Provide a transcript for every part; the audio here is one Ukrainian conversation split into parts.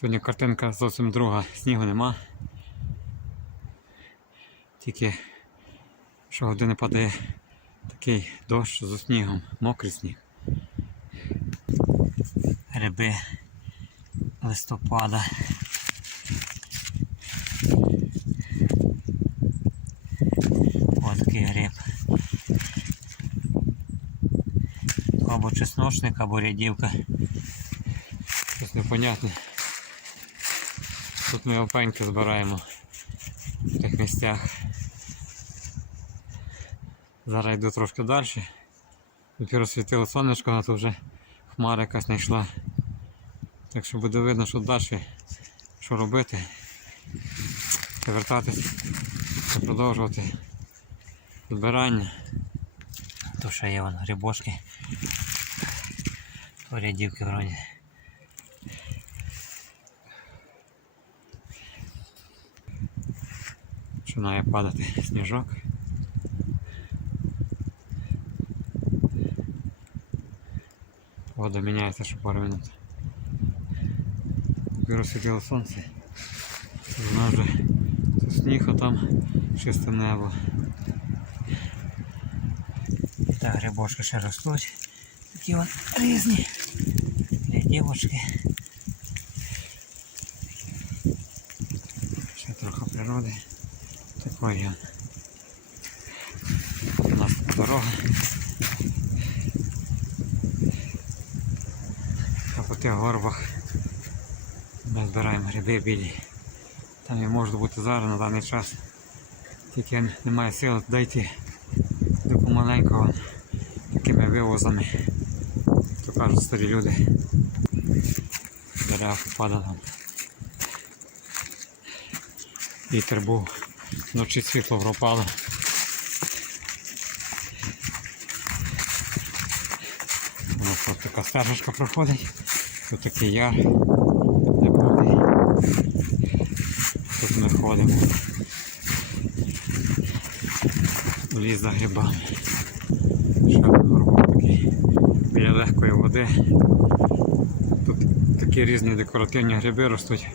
Сьогодні картинка зовсім друга. Снігу нема. Тільки щогодини падає такий дощ з снігом, мокрий сніг. Гриби листопада. Ось такий гриб. Або чесночник, або рядівка. Щось непонятне. Тут ми опеньки збираємо в тих місцях. Зараз йду трошки далі. Тільки розсвітило сонечко, а то вже хмара якась знайшла. Так що буде видно, що далі, що робити. Повертатись та продовжувати збирання. То ще є вон грибочки. То рядівки вроді. Починає падати сніжок. Вода міняється що пару минут. Коли розсвітило сонце. Вона вже тут сніг, а там чисте небо. Та грибочки ще ростуть. Такі от різні. Для дівочки. Ще трохи природи. Такої. У нас дорога. А по тих горбах ми збираємо гриби білі. Там і можуть бути зараз на даний час. Тільки немає сил дойти до помаленького такими вивозами. То кажуть старі люди. Дерева попадали. Вітер був, вночі світло пропало. У нас тут така стежечка проходить. Тут такий яр глибокий. Тут ми ходимо. Ліс за грибами. Ще один горбок такий біля легкої води. Тут такі різні декоративні гриби ростуть.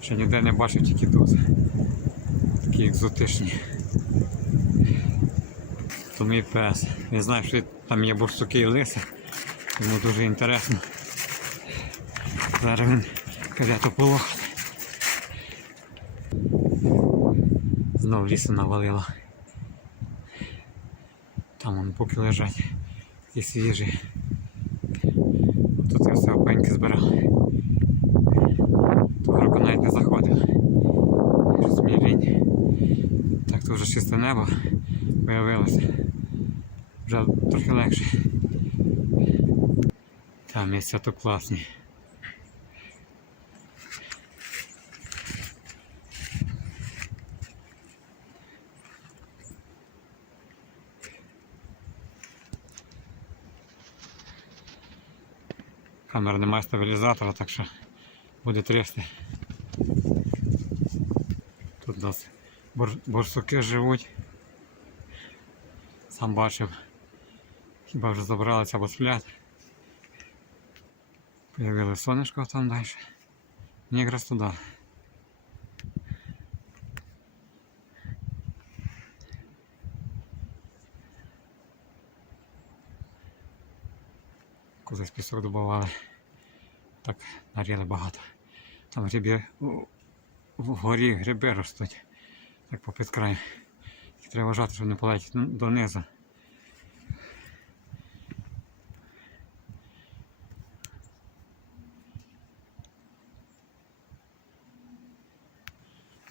Ще ніде не бачив, тільки тут. Такі екзотичні. То мій пес. Я знаю, що там є бурсуки і лиси. Йому дуже інтересно. Зараз він каже, то полохати. Знов лісу навалило. Там вон поки лежать. І свіжі. Тут я все опеньки збирав. Того навіть не заходив. Розмірінь. Так, тут вже чисте небо виявилося. Вже трохи легше. Там місця тут класні. Камера немає стабілізатора, так що буде трясти. Тут бор- борсуки живуть. Сам бачив. Хіба вже забралися або сплять. Появилось сонечко там далі. Мені якраз туди. Колись пісок добували. Так наріли багато. Там гриби у- вгорі гриби ростуть. Так попід край. Треба вважати, щоб не полетіти донизу.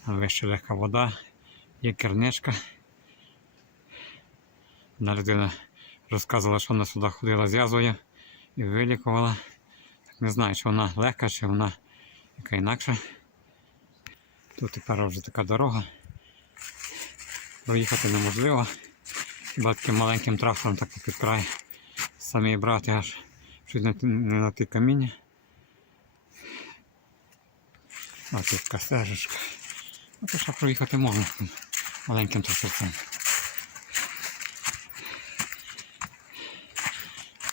Вище легка вода, є керничка. Одна людина розказувала, що вона сюди ходила з язвою і вилікувала. Так не знаю, чи вона легка, чи вона яка інакша. Тут тепер вже така дорога. Проїхати неможливо. Хіба маленьким трактором так під край. Самі брати аж чуть не, не на ті каміння. Ось тут така стежечка. Ну, то що проїхати можна таким маленьким тракторцем.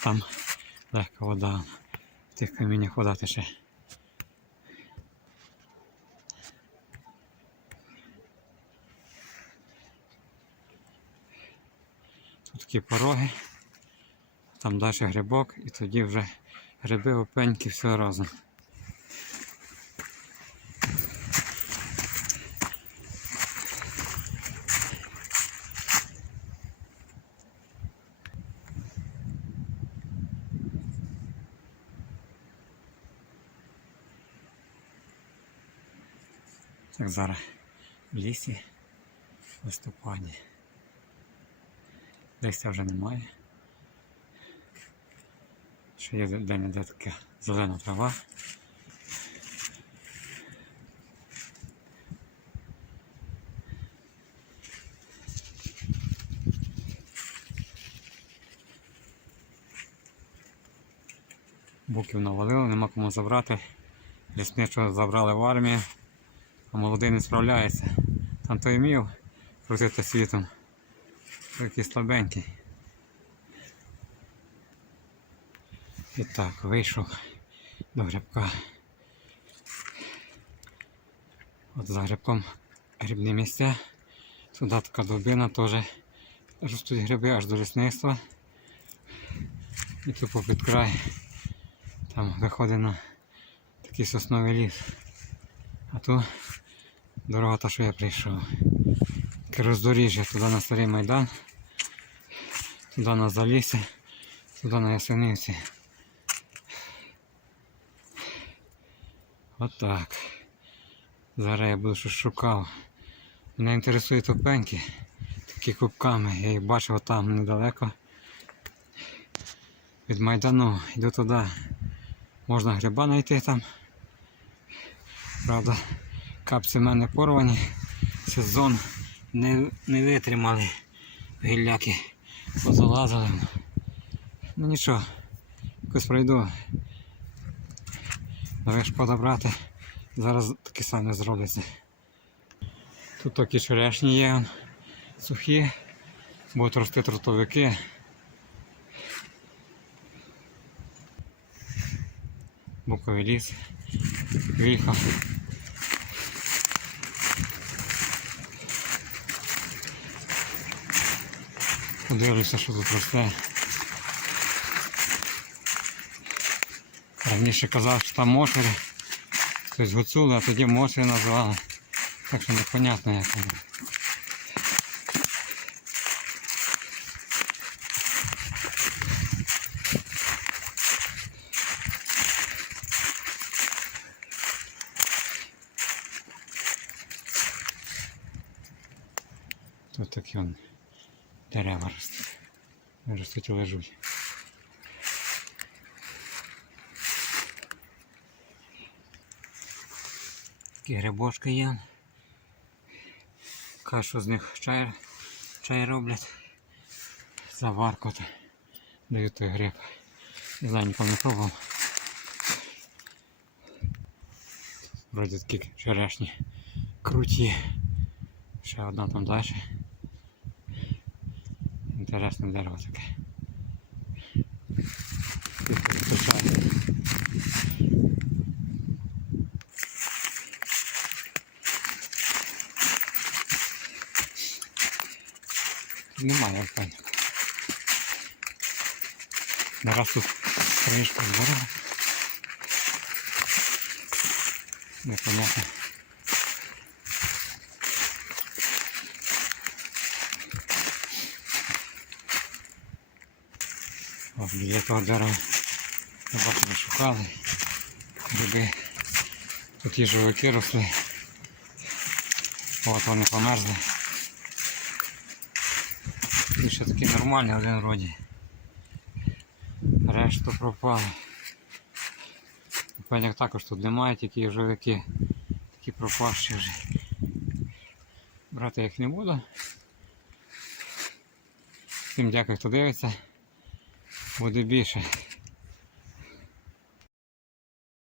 Там легка вода. В тих каміннях вода тече. Такі пороги, там далі грибок, і тоді вже гриби, опеньки, все разом. Так зараз в лісі в листопаді. Листя вже немає. Ще є де-не-де така зелена трава. Буків навалили, нема кому забрати. Лісничого забрали в армію, а молодий не справляється. Там той вмів крутити світом. Такий слабенький. І так, вийшов до грибка. От за грибком грибні місця. Сюди така дубина теж ростуть гриби аж до лісництва. І тут попід край там виходить на такий сосновий ліс. А тут дорога та, що я прийшов. Роздоріжжя туди на старий майдан, туди на Залісі, туди на Ясенівці. Отак. Зараз я буду щось шукав. Мене інтересують топеньки, такі кубками. Я їх бачив там недалеко. Від Майдану йду туди. Можна гриба знайти там. Правда, капці в мене порвані. Сезон не, не витримали. Гілляки позалазили. Ну нічого, якось пройду. Але шкода брати. Зараз такі самі зробляться. Тут такі черешні є сухі, будуть рости трутовики. Буковий ліс, вільха. Подивлюся, що тут росте. Раніше казав, що там мошери. Тобто гуцули, а тоді мошери назвали. Так що непонятно як воно. Тут такі он Дерева ростуть. Ростуть і лежуть. Такі грибочки є. Кашу з них чай, чай роблять. Заварку то дають той гриб. Не знаю, ніколи не пробував. Вроді такі черешні круті. Ще одна там далі. Інтересне дерево таке. Немає опеньок. Нараз тут книжку зберу. Непонятно. О, біля того дерева бачу, шукали. Гриби. Тут їжовики росли. От вони померзли. І ще такі нормальні один вроді. Решту пропали. Пеняк також тут немає, тільки їжовики. Такі пропащі вже. Брати їх не буду. Всім дякую, хто дивиться. Буде більше.